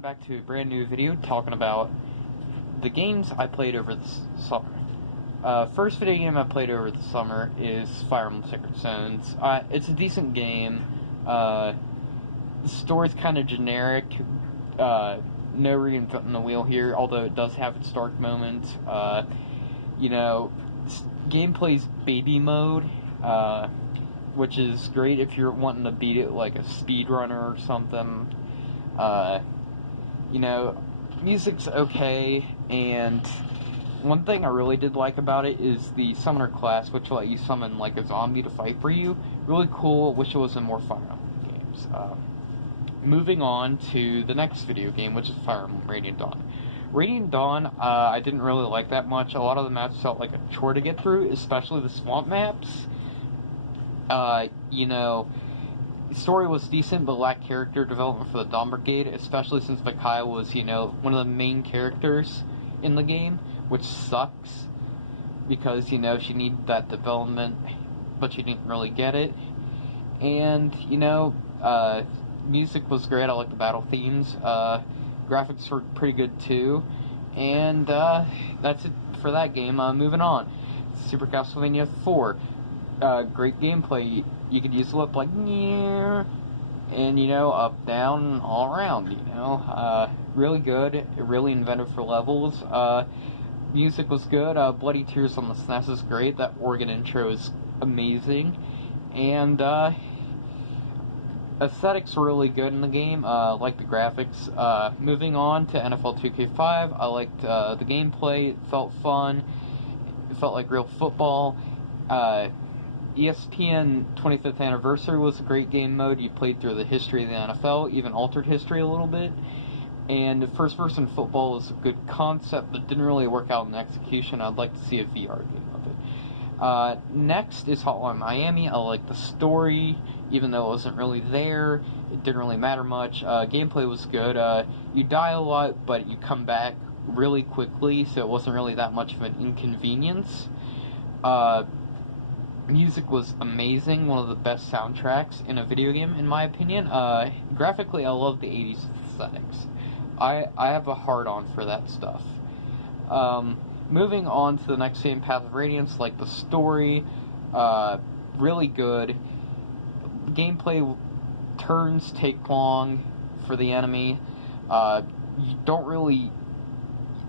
Welcome back to a brand new video talking about the games I played over this summer. First video game I played over the summer is Fire Emblem Sacred Stones. It's a decent game. The story's kind of generic. No reinventing the wheel here, although it does have its dark moments. Gameplay's baby mode, which is great if you're wanting to beat it like a speedrunner or something. Music's okay, and one thing I really did like about it is the summoner class, which will let you summon like a zombie to fight for you. Really cool. Wish it was in more Fire Emblem games. Moving on to the next video game, which is Fire Emblem Radiant Dawn. Radiant Dawn, I didn't really like that much. A lot of the maps felt like a chore to get through, especially the swamp maps. The story was decent, but lacked character development for the Dawn Brigade, especially since Micaiah was, one of the main characters in the game, which sucks, because, she needed that development, but she didn't really get it. And, music was great. I like the battle themes. Graphics were pretty good, too. And, that's it for that game. Moving on. Super Castlevania 4. Great gameplay. You could use the whip like, and, up, down, all around, really good, really inventive for levels. Music was good. Bloody Tears on the SNES is great. That organ intro is amazing. And, aesthetics were really good in the game. Like the graphics. Moving on to NFL 2K5, I liked, the gameplay. It felt fun. It felt like real football. ESPN 25th Anniversary was a great game mode. You played through the history of the NFL, even altered history a little bit. And first-person football is a good concept, but didn't really work out in execution. I'd like to see a VR game of it. Next is Hotline Miami. I like the story, even though it wasn't really there. It didn't really matter much. Gameplay was good. You die a lot, but you come back really quickly, so it wasn't really that much of an inconvenience. Music was amazing, one of the best soundtracks in a video game, in my opinion. Graphically, I love the 80s aesthetics. I have a hard-on for that stuff. Moving on to the next game, Path of Radiance, like the story, really good. Gameplay turns take long for the enemy. You don't really...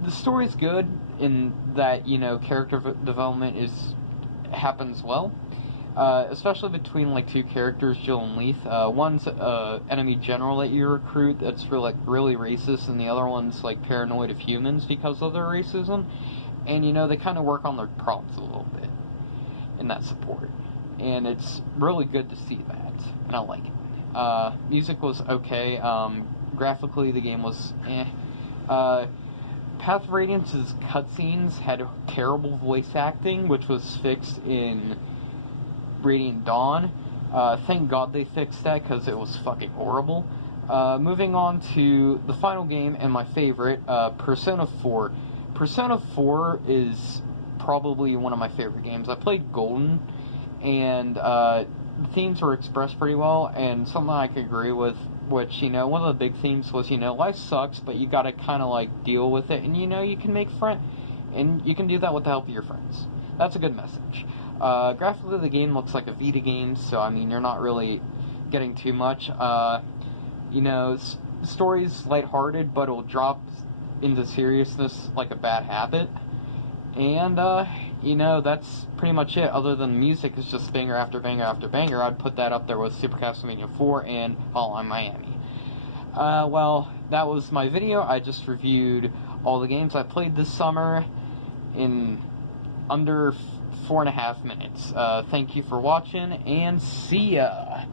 The story's good in that, character development happens well, especially between like two characters, Jill and Leith. One's enemy general that you recruit that's really racist, and the other one's like paranoid of humans because of their racism. And they kind of work on their problems a little bit in that support, and it's really good to see that, and I like it. Music was okay. Graphically, the game was Path of Radiance's cutscenes had terrible voice acting, which was fixed in Radiant Dawn. Thank God they fixed that, because it was fucking horrible. Moving on to the final game, and my favorite, Persona 4. Persona 4 is probably one of my favorite games. I played Golden, and the themes were expressed pretty well, and something I could agree with, which, one of the big themes was, life sucks, but you gotta kind of, deal with it, and, you can make friends, and you can do that with the help of your friends. That's a good message. Graphically, the game looks like a Vita game, so, you're not really getting too much. Story's lighthearted, but it'll drop into seriousness like a bad habit, and, that's pretty much it. Other than music is just banger after banger after banger. I'd put that up there with Super Castlevania 4 and Hotline Miami. Well, that was my video. I just reviewed all the games I played this summer in under 4.5 minutes. Thank you for watching, and see ya!